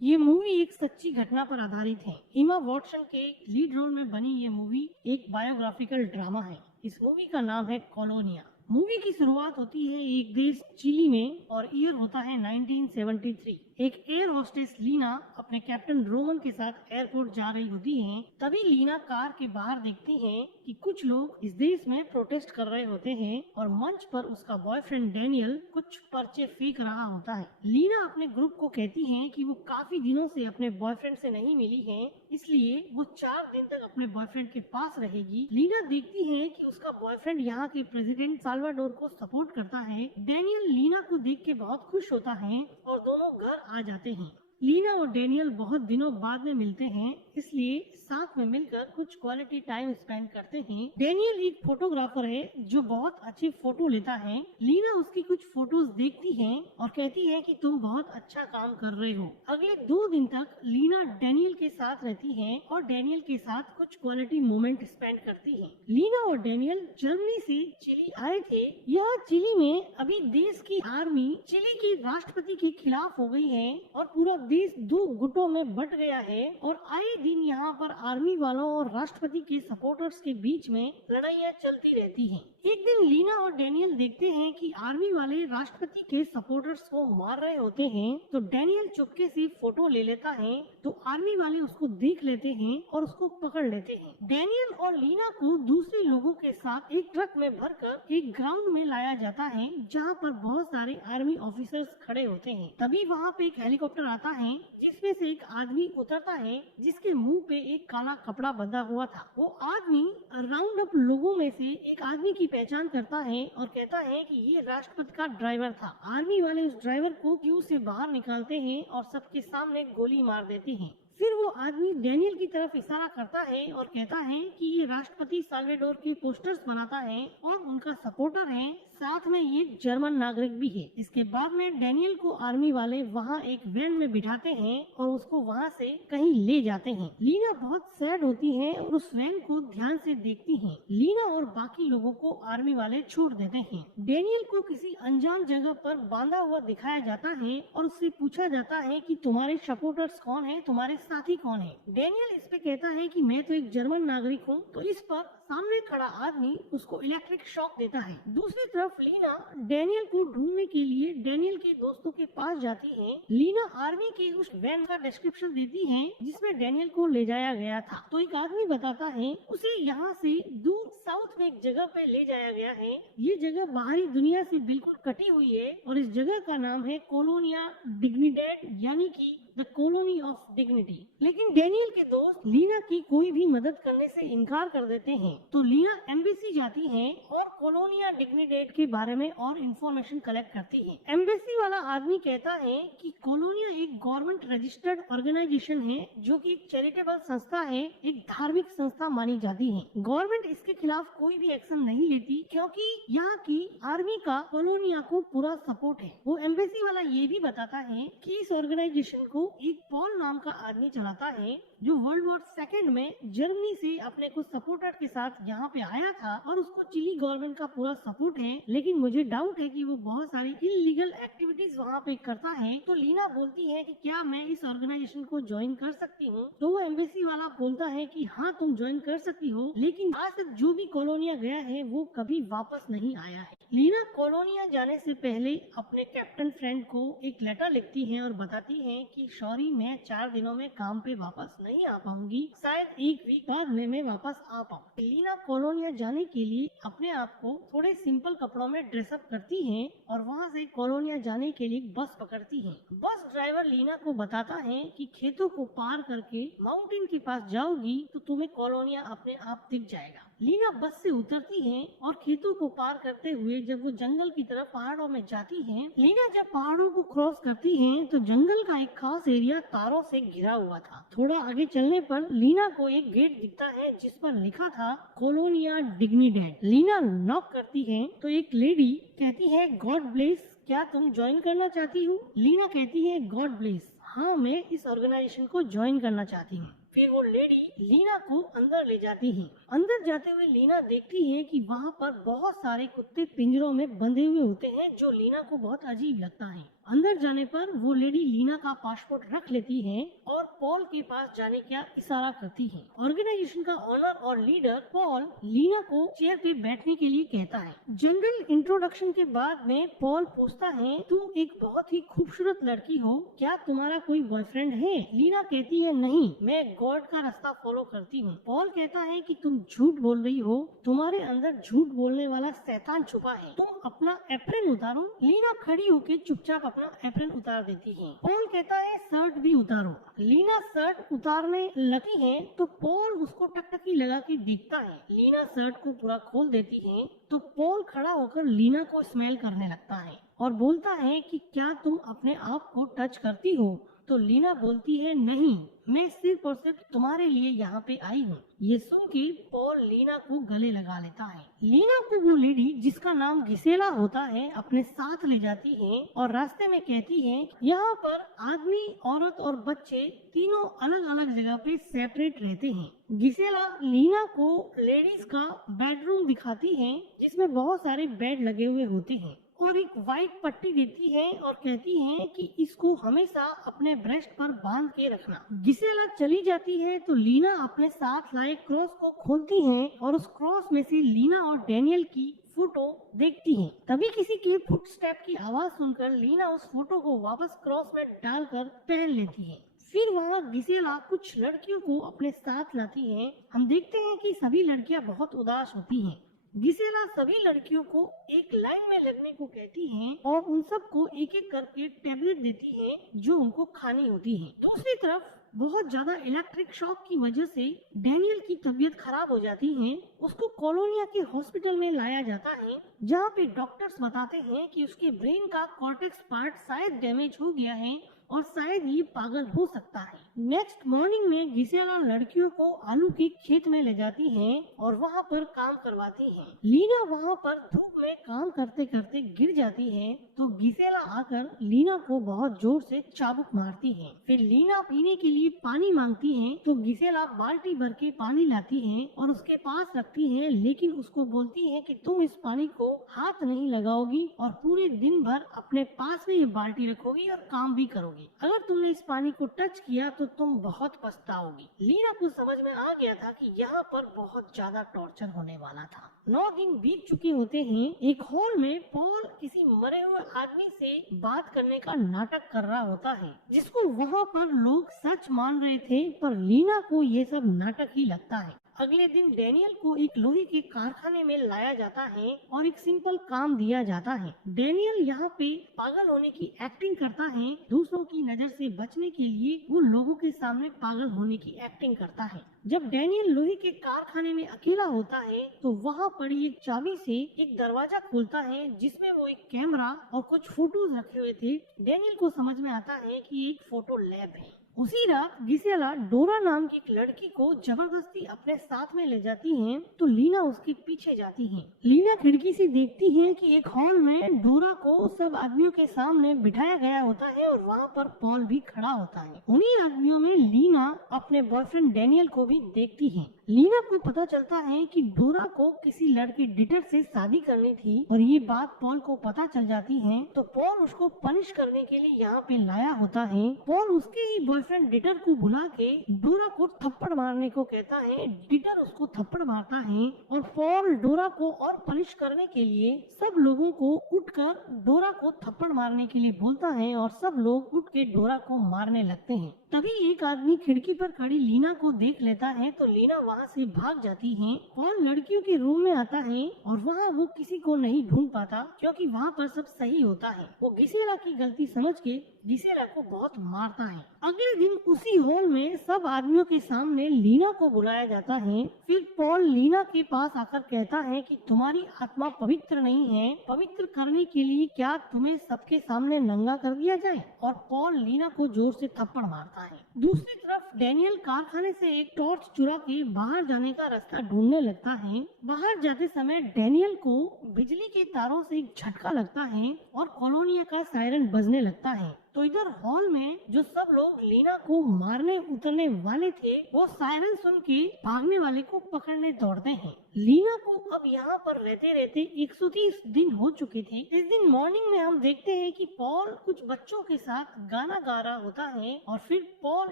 ये मूवी एक सच्ची घटना पर आधारित है। इमा वॉटसन के लीड रोल में बनी ये मूवी एक बायोग्राफिकल ड्रामा है। इस मूवी का नाम है कॉलोनिया। मूवी की शुरुआत होती है एक देश चिली में और ईयर होता है 1973। एक एयर होस्टेस लीना अपने कैप्टन रोमन के साथ एयरपोर्ट जा रही होती है। तभी लीना कार के बाहर देखती है कि कुछ लोग इस देश में प्रोटेस्ट कर रहे होते हैं और मंच पर उसका बॉयफ्रेंड डैनियल कुछ पर्चे फेंक रहा होता है। लीना अपने ग्रुप को कहती है कि वो काफी दिनों से अपने बॉयफ्रेंड से नहीं मिली है, इसलिए वो 4 दिन तक अपने बॉयफ्रेंड के पास रहेगी। लीना देखती है कि उसका बॉयफ्रेंड यहाँ के प्रेसिडेंट साल्वाडोर को सपोर्ट करता है। डैनियल लीना को देख के बहुत खुश होता है और दोनों घर आ जाते हैं। लीना और डैनियल बहुत दिनों बाद में मिलते हैं, इसलिए साथ में मिलकर कुछ क्वालिटी टाइम स्पेंड करते हैं। डैनियल एक फोटोग्राफर है जो बहुत अच्छी फोटो लेता है। लीना उसकी कुछ फोटोज देखती है और कहती है कि तुम बहुत अच्छा काम कर रहे हो। अगले 2 दिन तक लीना डैनियल के साथ रहती है और डैनियल के साथ कुछ क्वालिटी मोमेंट स्पेंड करती है। लीना और डैनियल जर्मनी से चिली आए थे। यहाँ चिली में अभी देश की आर्मी चिली की राष्ट्रपति के खिलाफ हो गई है और पूरा देश 2 गुटों में बट गया है और आए दिन यहाँ पर आर्मी वालों और राष्ट्रपति के सपोर्टर्स के बीच में लड़ाइयाँ चलती रहती हैं। एक दिन लीना और डैनियल देखते हैं कि आर्मी वाले राष्ट्रपति के सपोर्टर्स को मार रहे होते हैं, तो डैनियल चुपके से फोटो ले लेता है तो आर्मी वाले उसको देख लेते हैं और उसको पकड़ लेते हैं। डैनियल और लीना को दूसरे लोगों के साथ एक ट्रक में भरकर एक ग्राउंड में लाया जाता है जहाँ पर बहुत सारे आर्मी ऑफिसर्स खड़े होते हैं। तभी वहाँ पे एक हेलीकॉप्टर आता है जिसमें से एक आदमी उतरता है जिसके मुंह पे एक काला कपड़ा बंधा हुआ था। वो आदमी राउंड अप लोगों में से एक आदमी की पहचान करता है और कहता है कि ये राष्ट्रपति का ड्राइवर था। आर्मी वाले उस ड्राइवर को क्यू से बाहर निकालते हैं और सबके सामने गोली मार देते हैं। फिर वो आदमी डैनियल की तरफ इशारा करता है और कहता है कि ये राष्ट्रपति साल्वाडोर के पोस्टर्स बनाता है और उनका सपोर्टर है, साथ में ये जर्मन नागरिक भी है। इसके बाद में डैनियल को आर्मी वाले वहाँ एक वैन में बिठाते हैं और उसको वहाँ से कहीं ले जाते हैं। लीना बहुत सैड होती है और उस वैन को ध्यान से देखती है। लीना और बाकी लोगों को आर्मी वाले छोड़ देते हैं। डैनियल को किसी अनजान जगह पर बांधा हुआ दिखाया जाता है और उससे पूछा जाता है कि तुम्हारे सपोर्टर्स कौन है, तुम्हारे साथी कौन है। डैनियल इस पे कहता है कि मैं तो एक जर्मन नागरिक हूँ। तो इस पर सामने खड़ा आदमी उसको इलेक्ट्रिक शॉक देता है। दूसरी तरफ लीना डैनियल को ढूंढने के लिए डैनियल के दोस्तों के पास जाती है। लीना आर्मी के उस वैन का डिस्क्रिप्शन देती है जिसमें डैनियल को ले जाया गया था। तो एक आदमी बताता है उसे यहाँ से दूर साउथ में एक जगह पे ले जाया गया है। ये जगह बाहरी दुनिया से बिल्कुल कटी हुई है और इस जगह का नाम है कोलोनिया डिग्निडेड, यानी कि द कॉलोनी ऑफ डिग्निटी। लेकिन डैनियल के दोस्त लीना की कोई भी मदद करने से इनकार कर देते हैं। तो लीना एम्बेसी जाती है और कॉलोनिया डिग्निडेड के बारे में और इन्फॉर्मेशन कलेक्ट करती है। एम्बेसी वाला आदमी कहता है कि कॉलोनिया एक गवर्नमेंट रजिस्टर्ड ऑर्गेनाइजेशन है जो कि एक चैरिटेबल संस्था है, एक धार्मिक संस्था मानी जाती है। गवर्नमेंट इसके खिलाफ कोई भी एक्शन नहीं लेती क्योंकि यहाँ की आर्मी का कॉलोनिया को पूरा सपोर्ट है। वो एम्बेसी वाला ये भी बताता है कि इस ऑर्गेनाइजेशन को एक पॉल नाम का आदमी चलाता है जो वर्ल्ड वॉर सेकेंड में जर्मनी से अपने कुछ सपोर्टर के साथ यहाँ पे आया था और उसको चिली गवर्नमेंट का पूरा सपोर्ट है। लेकिन मुझे डाउट है कि वो बहुत सारी इलीगल एक्टिविटीज वहाँ पे करता है। तो लीना बोलती है कि क्या मैं इस ऑर्गेनाइजेशन को ज्वाइन कर सकती हूँ। तो वो एम्बेसी वाला बोलता है कि हाँ तुम ज्वाइन कर सकती हो, लेकिन आज तक जो भी कॉलोनिया गया है वो कभी वापस नहीं आया है। लीना कॉलोनिया जाने से पहले अपने कैप्टन फ्रेंड को एक लेटर लिखती है और बताती है कि सॉरी मैं 4 दिनों में काम पे वापस नहीं आ पाऊंगी, शायद 1 वीक बाद में मैं वापस आ पाऊँ। लीना कॉलोनिया जाने के लिए अपने आप को थोड़े सिंपल कपड़ों में ड्रेसअप करती है और वहाँ से कॉलोनिया जाने के लिए बस पकड़ती है। बस ड्राइवर लीना को बताता है कि खेतों को पार करके माउंटेन के पास जाओगी तो तुम्हें कॉलोनिया अपने आप दिख जाएगा। लीना बस से उतरती है और खेतों को पार करते हुए जब वो जंगल की तरफ पहाड़ों में जाती है, लीना जब पहाड़ों को क्रॉस करती है तो जंगल का एक खास एरिया तारों से घिरा हुआ था। थोड़ा आगे चलने पर लीना को एक गेट दिखता है जिस पर लिखा था कॉलोनिया डिग्निडेड। लीना नॉक करती है तो एक लेडी कहती है गॉड ब्लेस, क्या तुम ज्वाइन करना चाहती हो। लीना कहती है गॉड ब्लेस, हाँ मैं इस ऑर्गेनाइजेशन को ज्वाइन करना चाहती हूँ। फिर वो लेडी लीना को अंदर ले जाती है। अंदर जाते हुए लीना देखती है कि वहाँ पर बहुत सारे कुत्ते पिंजरों में बंधे हुए होते हैं, जो लीना को बहुत अजीब लगता है। अंदर जाने पर वो लेडी लीना का पासपोर्ट रख लेती है और पॉल के पास जाने का इशारा करती है। ऑर्गेनाइजेशन का ऑनर और लीडर पॉल लीना को चेयर पे बैठने के लिए कहता है। जनरल इंट्रोडक्शन के बाद में पॉल पूछता है, तुम एक बहुत ही खूबसूरत लड़की हो, क्या तुम्हारा कोई बॉयफ्रेंड है? लीना कहती है, नहीं, मैं गॉड का रास्ता फॉलो करती हूँ। पॉल कहता है कि तुम झूठ बोल रही हो, तुम्हारे अंदर झूठ बोलने वाला शैतान छुपा है, तुम अपना एप्रन उतारो। लीना खड़ी होकर चुपचाप अपना एप्रन उतार देती है। पॉल कहता है, शर्ट भी उतारो। लीना शर्ट उतारने लगती है तो पॉल उसको टकटकी लगा के देखता है। लीना शर्ट को पूरा खोल देती है तो पॉल खड़ा होकर लीना को स्मेल करने लगता है और बोलता है कि क्या तुम अपने आप को टच करती हो? तो लीना बोलती है, नहीं, मैं सिर्फ और सिर्फ तुम्हारे लिए यहाँ पे आई हूँ। ये सुन के पॉल लीना को गले लगा लेता है। लीना को वो लेडी जिसका नाम गिसेला होता है अपने साथ ले जाती है और रास्ते में कहती है, यहाँ पर आदमी, औरत और बच्चे तीनों अलग अलग जगह पे सेपरेट रहते हैं। गिसेला लीना को लेडीज का बेडरूम दिखाती है जिसमें बहुत सारे बेड लगे हुए होते हैं और एक व्हाइट पट्टी देती है और कहती है कि इसको हमेशा अपने ब्रेस्ट पर बांध के रखना। गिसेला चली जाती है तो लीना अपने साथ लाए क्रॉस को खोलती है और उस क्रॉस में से लीना और डैनियल की फोटो देखती है। तभी किसी के फुटस्टेप की आवाज सुनकर लीना उस फोटो को वापस क्रॉस में डालकर पहन लेती है। फिर वहाँ गिसेला कुछ लड़कियों को अपने साथ लाती है। हम देखते हैं कि सभी लड़कियाँ बहुत उदास होती हैं। गिसेला सभी लड़कियों को एक लाइन में लगने को कहती है और उन सबको एक एक करके टैबलेट देती है जो उनको खानी होती है। दूसरी तरफ बहुत ज्यादा इलेक्ट्रिक शॉक की वजह से डैनियल की तबीयत खराब हो जाती है। उसको कॉलोनिया के हॉस्पिटल में लाया जाता है जहाँ पे डॉक्टर्स बताते हैं कि उसके ब्रेन का कॉर्टेक्स पार्ट शायद डैमेज हो गया है और शायद ये पागल हो सकता है। नेक्स्ट मॉर्निंग में गिसेला लड़कियों को आलू के खेत में ले जाती है और वहाँ पर काम करवाती है। लीना वहाँ पर धूप में काम करते करते गिर जाती है तो गिसेला आकर लीना को बहुत जोर से चाबुक मारती है। फिर लीना पीने के लिए पानी मांगती है तो गिसेला बाल्टी भर के पानी लाती है और उसके पास रखती है, लेकिन उसको बोलती है कि तुम इस पानी को हाथ नहीं लगाओगी और पूरे दिन भर अपने पास में ये बाल्टी रखोगी और काम भी करोगी। अगर तुमने इस पानी को टच किया तो तुम बहुत पछताओगी। लीना को समझ में आ गया था कि यहाँ पर बहुत ज्यादा टॉर्चर होने वाला था। 9 दिन बीत चुके होते हैं। एक हॉल में पॉल किसी मरे हुए आदमी से बात करने का नाटक कर रहा होता है जिसको वहाँ पर लोग सच मान रहे थे, पर लीना को ये सब नाटक ही लगता है। अगले दिन डैनियल को एक लोहे के कारखाने में लाया जाता है और एक सिंपल काम दिया जाता है। डैनियल यहाँ पे पागल होने की एक्टिंग करता है। दूसरों की नजर से बचने के लिए वो लोगों के सामने पागल होने की एक्टिंग करता है। जब डैनियल लोहे के कारखाने में अकेला होता है तो वहाँ पड़ी एक चाबी से एक दरवाजा खुलता है जिसमें वो एक कैमरा और कुछ फोटोज रखे हुए थे। डैनियल को समझ में आता है कि एक फोटो लैब है। उसी रात गिसेला डोरा नाम की एक लड़की को जबरदस्ती अपने साथ में ले जाती है तो लीना उसके पीछे जाती है। लीना खिड़की से देखती है कि एक हॉल में डोरा को सब आदमियों के सामने बिठाया गया होता है और वहाँ पर पॉल भी खड़ा होता है। उन्हीं आदमियों में लीना अपने बॉयफ्रेंड डैनियल को भी देखती है। लीना को पता चलता है कि डोरा को किसी लड़के डिटर से शादी करनी थी और ये बात पॉल को पता चल जाती है तो पॉल उसको पनिश करने के लिए यहाँ पे लाया होता है। पॉल उसके ही बॉयफ्रेंड डिटर को बुला के डोरा को थप्पड़ मारने को कहता है। डिटर उसको थप्पड़ मारता है और पॉल डोरा को और पनिश करने के लिए सब लोगों को उठकर डोरा को थप्पड़ मारने के लिए बोलता है और सब लोग उठ के डोरा को मारने लगते हैं। तभी एक आदमी खिड़की पर खड़ी लीना को देख लेता है तो लीना वहाँ से भाग जाती है। पॉल लड़कियों के रूम में आता है और वहाँ वो किसी को नहीं ढूंढ पाता क्योंकि वहाँ पर सब सही होता है। वो गिसेला की गलती समझ के गिसेला को बहुत मारता है। अगले दिन उसी हॉल में सब आदमियों के सामने लीना को बुलाया जाता है। फिर पॉल लीना के पास आकर कहता है कि तुम्हारी आत्मा पवित्र नहीं है, पवित्र करने के लिए क्या तुम्हें सबके सामने नंगा कर दिया जाए? और पॉल लीना को जोर से थप्पड़ मारता है। दूसरी तरफ डैनियल कारखाने से एक टॉर्च चुरा के बाहर जाने का रास्ता ढूंढने लगता है। बाहर जाते समय डैनियल को बिजली के तारों से एक झटका लगता है और कॉलोनिया का सायरन बजने लगता है। तो इधर हॉल में जो सब लोग लीना को मारने उतरने वाले थे वो सायरन सुन के भागने वाले को पकड़ने दौड़ते हैं। लीना को अब यहाँ पर रहते रहते 130 दिन हो चुके थे। इस दिन मॉर्निंग में हम देखते हैं कि पॉल कुछ बच्चों के साथ गाना गा रहा होता है और फिर पॉल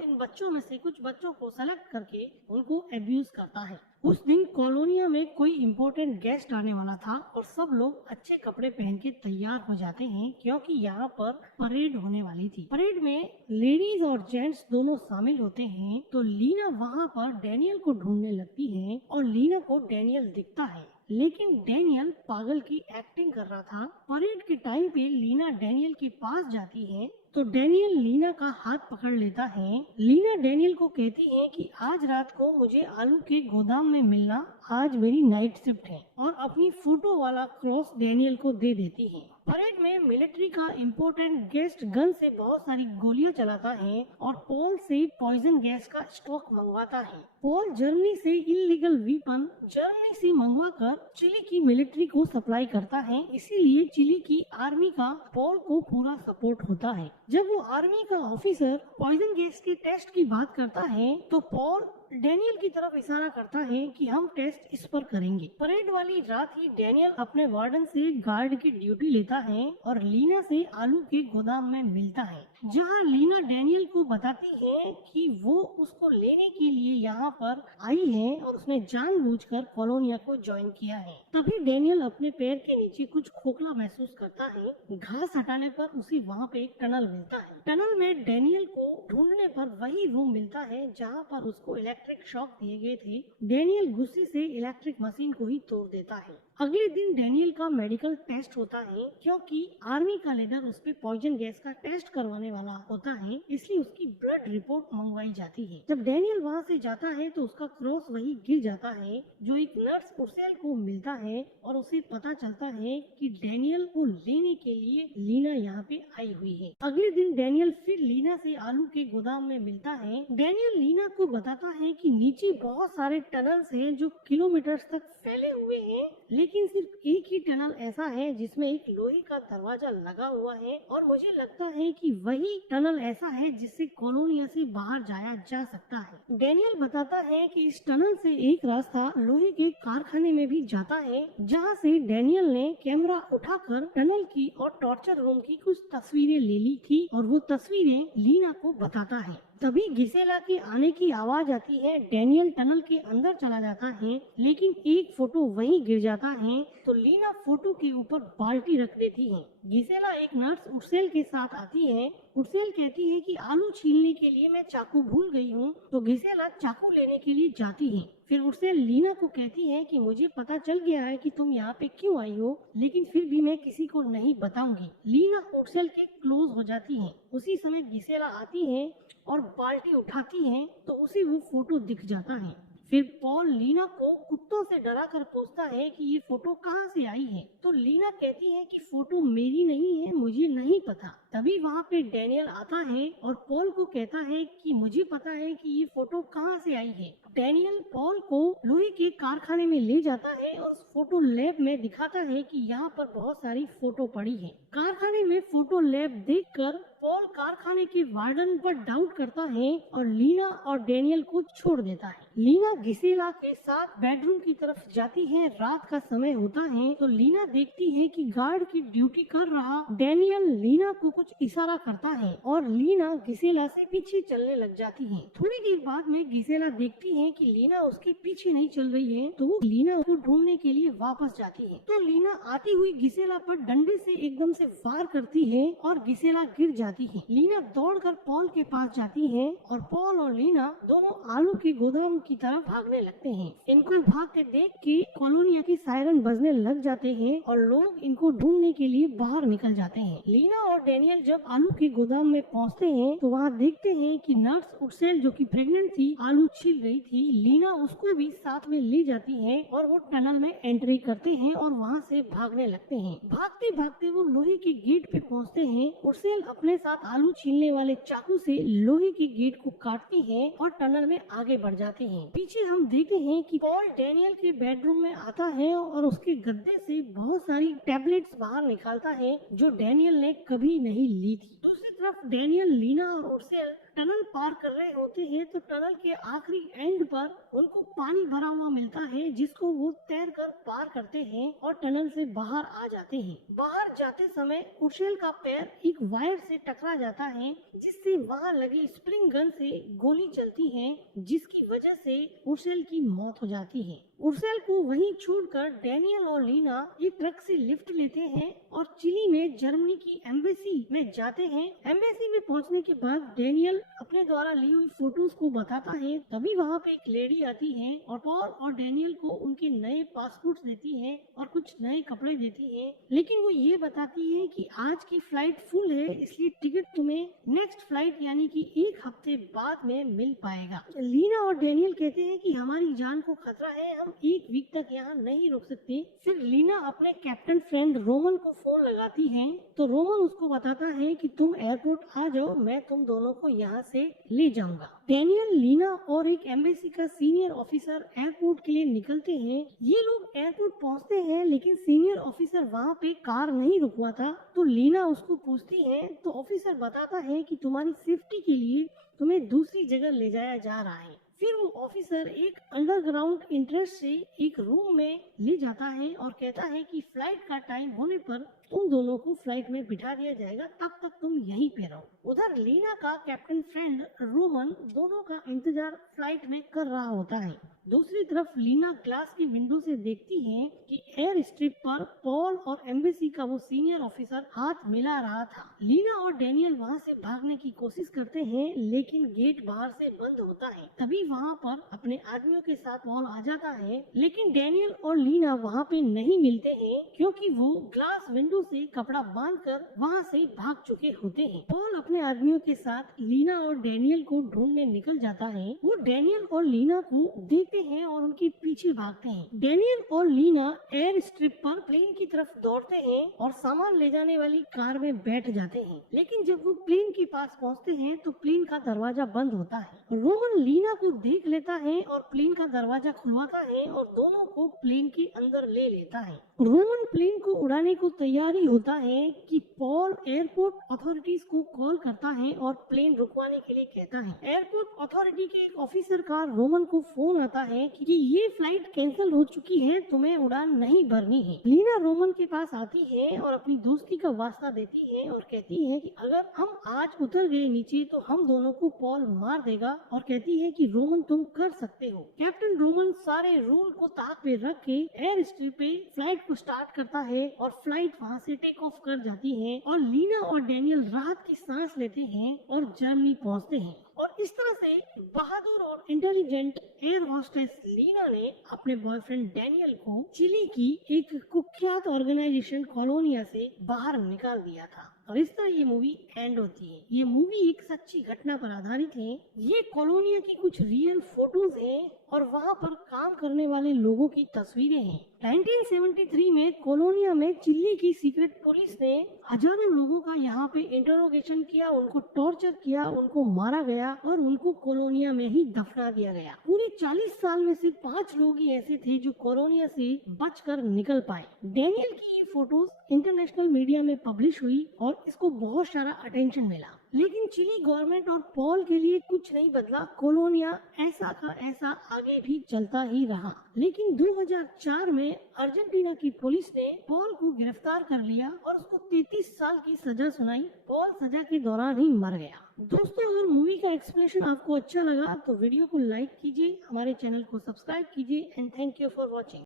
इन बच्चों में से कुछ बच्चों को सेलेक्ट करके उनको अब्यूज करता है। उस दिन कॉलोनिया में कोई इम्पोर्टेंट गेस्ट आने वाला था और सब लोग अच्छे कपड़े पहन के तैयार हो जाते हैं क्योंकि यहाँ पर परेड होने वाली थी। परेड में लेडीज और जेंट्स दोनों शामिल होते हैं। तो लीना वहाँ पर डैनियल को ढूंढने लगती है और लीना को डैनियल दिखता है, लेकिन डैनियल पागल की एक्टिंग कर रहा था। परेड के टाइम पे लीना डैनियल के पास जाती है तो डैनियल लीना का हाथ पकड़ लेता है। लीना डैनियल को कहती है कि आज रात को मुझे आलू के गोदाम में मिलना, आज मेरी नाइट शिफ्ट है, और अपनी फोटो वाला क्रॉस डैनियल को दे देती है। परेड में मिलिट्री का इम्पोर्टेंट गेस्ट गन से बहुत सारी गोलियां चलाता है और पॉल से पॉइजन गैस का स्टॉक मंगवाता है। पॉल जर्मनी से इलीगल वीपन जर्मनी से मंगवाकर चिली की मिलिट्री को सप्लाई करता है, इसीलिए चिली की आर्मी का पॉल को पूरा सपोर्ट होता है। जब वो आर्मी का ऑफिसर पॉइजन गैस के टेस्ट की बात करता है तो पॉल डैनियल की तरफ इशारा करता है कि हम टेस्ट इस पर करेंगे। परेड वाली रात ही डैनियल अपने वार्डन से गार्ड की ड्यूटी लेता है और लीना से आलू के गोदाम में मिलता है, जहां लीना डैनियल को बताती है कि वो उसको लेने के लिए यहाँ पर आई है और उसने जानबूझकर कॉलोनिया को ज्वाइन किया है। तभी डैनियल अपने पैर के नीचे कुछ खोखला महसूस करता है। घास हटाने पर उसे वहाँ पे एक टनल मिलता है। टनल में डैनियल को ढूंढने पर वही रूम मिलता है जहाँ पर उसको इलेक्ट्रिक शॉक दिए गए थे। डैनियल गुस्से से इलेक्ट्रिक मशीन को ही तोड़ देता है। अगले दिन डैनियल का मेडिकल टेस्ट होता है क्योंकि आर्मी का लीडर उस पे पॉइजन गैस का टेस्ट करवाने वाला होता है, इसलिए उसकी ब्लड रिपोर्ट मंगवाई जाती है। जब डैनियल वहाँ से जाता है तो उसका क्रॉस वही गिर जाता है जो एक नर्स उर्सेल को मिलता है और उसे पता चलता है कि डैनियल को लेने के लिए लीना यहाँ पे आई हुई है। अगले दिन डैनियल फिर लीना से आलू के गोदाम में मिलता है। डैनियल लीना को बताता है कि नीचे बहुत सारे टनल्स हैं जो किलोमीटर तक फैले हुए हैं, लेकिन सिर्फ एक ही टनल ऐसा है जिसमें एक लोहे का दरवाजा लगा हुआ है और मुझे लगता है कि वही टनल ऐसा है जिससे कॉलोनिया से बाहर जाया जा सकता है। डैनियल बताता है कि इस टनल से एक रास्ता लोहे के कारखाने में भी जाता है, जहां से डैनियल ने कैमरा उठाकर टनल की और टॉर्चर रूम की कुछ तस्वीरें ले ली थी और वो तस्वीरें लीना को बताता है। तभी गिसेला के आने की आवाज आती है। डैनियल टनल के अंदर चला जाता है, लेकिन एक फोटो वहीं गिर जाता है तो लीना फोटो के ऊपर बाल्टी रख देती है। गिसेला एक नर्स उर्सेल के साथ आती है। उर्सेल कहती है कि आलू छीलने के लिए मैं चाकू भूल गई हूँ, तो गिसेला चाकू लेने के लिए जाती है। फिर उर्सेल लीना को कहती है कि मुझे पता चल गया है कि तुम यहाँ पे क्यों आई हो, लेकिन फिर भी मैं किसी को नहीं बताऊंगी। लीना उर्सेल के क्लोज हो जाती है। उसी समय गिसेला आती है और बाल्टी उठाती है तो उसे वो फोटो दिख जाता है। फिर पॉल लीना को कुत्तों से डरा कर पूछता है कि ये फोटो कहाँ से आई है, तो लीना कहती है कि फोटो मेरी नहीं है, मुझे नहीं पता। तभी वहाँ पे डैनियल आता है और पॉल को कहता है कि मुझे पता है कि ये फोटो कहाँ से आई है। डैनियल पॉल को लोहे के कारखाने में ले जाता है और उस फोटो लैब में दिखाता है कि यहाँ पर बहुत सारी फोटो पड़ी है। कारखाने में फोटो लैब देखकर पॉल कारखाने के वार्डन पर डाउट करता है और लीना और डैनियल को छोड़ देता है। लीना गिसेला के साथ बेडरूम की तरफ जाती है। रात का समय होता है तो लीना देखती है कि गार्ड की ड्यूटी कर रहा डैनियल लीना को कुछ इशारा करता है और लीना गिसेला से पीछे चलने लग जाती है। थोड़ी देर बाद में गिसेला देखती है कि लीना उसके पीछे नहीं चल रही है, तो वो लीना को ढूंढने के लिए वापस जाती है। तो लीना आती हुई गिसेला पर डंडे से एकदम से वार करती है और गिसेला गिर जाती है। लीना दौड़कर पॉल के पास जाती है और पॉल और लीना दोनों आलू के गोदाम की तरफ भागने लगते हैं। इनको भागते देख के कॉलोनिया की सायरन बजने लग जाते हैं और लोग इनको ढूंढने के लिए बाहर निकल जाते हैं। लीना और डैनियल जब आलू के गोदाम में पहुंचते हैं तो वहाँ देखते हैं कि नर्स उर्सेल जो कि प्रेग्नेंट थी आलू छील रही थी। लीना उसको भी साथ में ले जाती है और वो टनल में एंट्री करते हैं और वहाँ से भागने लगते हैं। भागते भागते वो लोहे के गेट पे पहुँचते हैं। उर्सेल अपने साथ आलू छीलने वाले चाकू से लोहे के गेट को काटती है और टनल में आगे बढ़ जाती है। हैं। पीछे हम देखते हैं कि पॉल डैनियल के बेडरूम में आता है और उसके गद्दे से बहुत सारी टैबलेट्स बाहर निकालता है जो डैनियल ने कभी नहीं ली थी। दूसरी तरफ डैनियल, लीना और उर्सेल टनल पार कर रहे होते हैं तो टनल के आखिरी एंड पर उनको पानी भरा हुआ मिलता है जिसको वो तैर कर पार करते हैं और टनल से बाहर आ जाते हैं। बाहर जाते समय उर्सेल का पैर एक वायर से टकरा जाता है जिससे वहाँ लगी स्प्रिंग गन से गोली चलती है जिसकी वजह से उर्सेल की मौत हो जाती है। उर्सेल को वहीं छोड़कर डैनियल और लीना एक ट्रक से लिफ्ट लेते हैं और चिली में जर्मनी की एम्बेसी में जाते हैं। एम्बेसी में पहुंचने के बाद डैनियल अपने द्वारा ली हुई फोटोज को बताता है। तभी वहां पे एक लेडी आती है और पॉल और डैनियल को उनके नए पासपोर्ट देती है और कुछ नए कपड़े देती है, लेकिन वो ये बताती है कि आज की फ्लाइट फुल है इसलिए टिकट तुम्हें नेक्स्ट फ्लाइट यानी कि 1 हफ्ते बाद में मिल पाएगा। लीना और डैनियल कहते हैं कि हमारी जान को खतरा है, हम 1 वीक तक यहाँ नहीं रुक सकते। फिर लीना अपने कैप्टन फ्रेंड रोमन को फोन लगाती है तो रोमन उसको बताता है कि तुम एयरपोर्ट आ जाओ, मैं तुम दोनों को यहाँ से ले जाऊंगा। डैनियल, लीना और एक एम्बेसी का सीनियर ऑफिसर एयरपोर्ट के लिए निकलते हैं। ये लोग एयरपोर्ट पहुँचते हैं लेकिन सीनियर ऑफिसर वहाँ पे कार नहीं रुकवाता तो लीना उसको पूछती है तो ऑफिसर बताता है कि तुम्हारी सेफ्टी के लिए तुम्हें दूसरी जगह ले जाया जा रहा है। फिर वो ऑफिसर एक अंडरग्राउंड इंटरेस्ट से एक रूम में ले जाता है और कहता है कि फ्लाइट का टाइम होने पर तुम दोनों को फ्लाइट में बिठा दिया जाएगा, तब तक तुम यहीं पे रहो। उधर लीना का कैप्टन फ्रेंड रोमन दोनों का इंतजार फ्लाइट में कर रहा होता है। दूसरी तरफ लीना ग्लास की विंडो से देखती है कि एयर स्ट्रिप पर पॉल और एम्बेसी का वो सीनियर ऑफिसर हाथ मिला रहा था। लीना और डैनियल वहाँ से भागने की कोशिश करते हैं लेकिन गेट बाहर से बंद होता है। तभी वहाँ पर अपने आदमियों के साथ पॉल आ जाता है लेकिन डैनियल और लीना वहाँ पे नहीं मिलते हैं क्योंकि वो ग्लास विंडो से कपड़ा बांधकर वहाँ से भाग चुके होते हैं। पॉल अपने आदमियों के साथ लीना और डैनियल को ढूंढने निकल जाता है। वो डैनियल और लीना को देखते हैं और उनके पीछे भागते हैं। डैनियल और लीना एयर स्ट्रिप पर प्लेन की तरफ दौड़ते हैं और सामान ले जाने वाली कार में बैठ जाते हैं, लेकिन जब वो प्लेन के पास पहुँचते हैं तो प्लेन का दरवाजा बंद होता है। रोमन लीना को देख लेता है और प्लेन का दरवाजा खुलवाता है और दोनों को प्लेन के अंदर ले लेता है। रोमन प्लेन को उड़ाने को तैयारी होता है कि पॉल एयरपोर्ट अथॉरिटीज को कॉल करता है और प्लेन रुकवाने के लिए कहता है। एयरपोर्ट अथॉरिटी के एक ऑफिसर का रोमन को फोन आता है कि ये फ्लाइट कैंसिल हो चुकी है, तुम्हें उड़ान नहीं भरनी है। लीना रोमन के पास आती है और अपनी दोस्ती का वास्ता देती है और कहती है कि अगर हम आज उतर गए नीचे तो हम दोनों को पॉल मार देगा और कहती है कि रोमन तुम कर सकते हो। कैप्टन रोमन सारे रूल को ताक पे रख के एयर स्ट्रिप पे फ्लाइट को स्टार्ट करता है और फ्लाइट वहाँ से टेक ऑफ कर जाती है और लीना और डैनियल राहत की सांस लेते हैं और जर्मनी पहुँचते हैं। और इस तरह से बहादुर और इंटेलिजेंट एयर होस्टेस लीना ने अपने बॉयफ्रेंड डैनियल को चिली की एक कुख्यात ऑर्गेनाइजेशन कॉलोनिया से बाहर निकाल दिया था और इस तरह ये मूवी एंड होती है। ये मूवी एक सच्ची घटना पर आधारित है। ये कॉलोनिया की कुछ रियल फोटोज हैं और वहाँ पर काम करने वाले लोगों की तस्वीरें हैं। 1973 में कॉलोनिया में चिली की सीक्रेट पुलिस ने हजारों लोगों का यहाँ पे इंटरोगेशन किया, उनको टॉर्चर किया, उनको मारा गया और उनको कॉलोनिया में ही दफना दिया गया। पूरे 40 साल में सिर्फ 5 लोग ही ऐसे थे जो कॉलोनिया से बचकर निकल पाए। डैनियल की ये फोटोज इंटरनेशनल मीडिया में पब्लिश हुई और इसको बहुत सारा अटेंशन मिला, लेकिन चिली गवर्नमेंट और पॉल के लिए कुछ नहीं बदला। कॉलोनिया ऐसा का ऐसा आगे भी चलता ही रहा। लेकिन 2004 में अर्जेंटीना की पुलिस ने पॉल को गिरफ्तार कर लिया और उसको 33 साल की सजा सुनाई। पॉल सजा के दौरान ही मर गया। दोस्तों, अगर मूवी का एक्सप्लेनेशन आपको अच्छा लगा तो वीडियो को लाइक कीजिए, हमारे चैनल को सब्सक्राइब कीजिए and thank you for watching.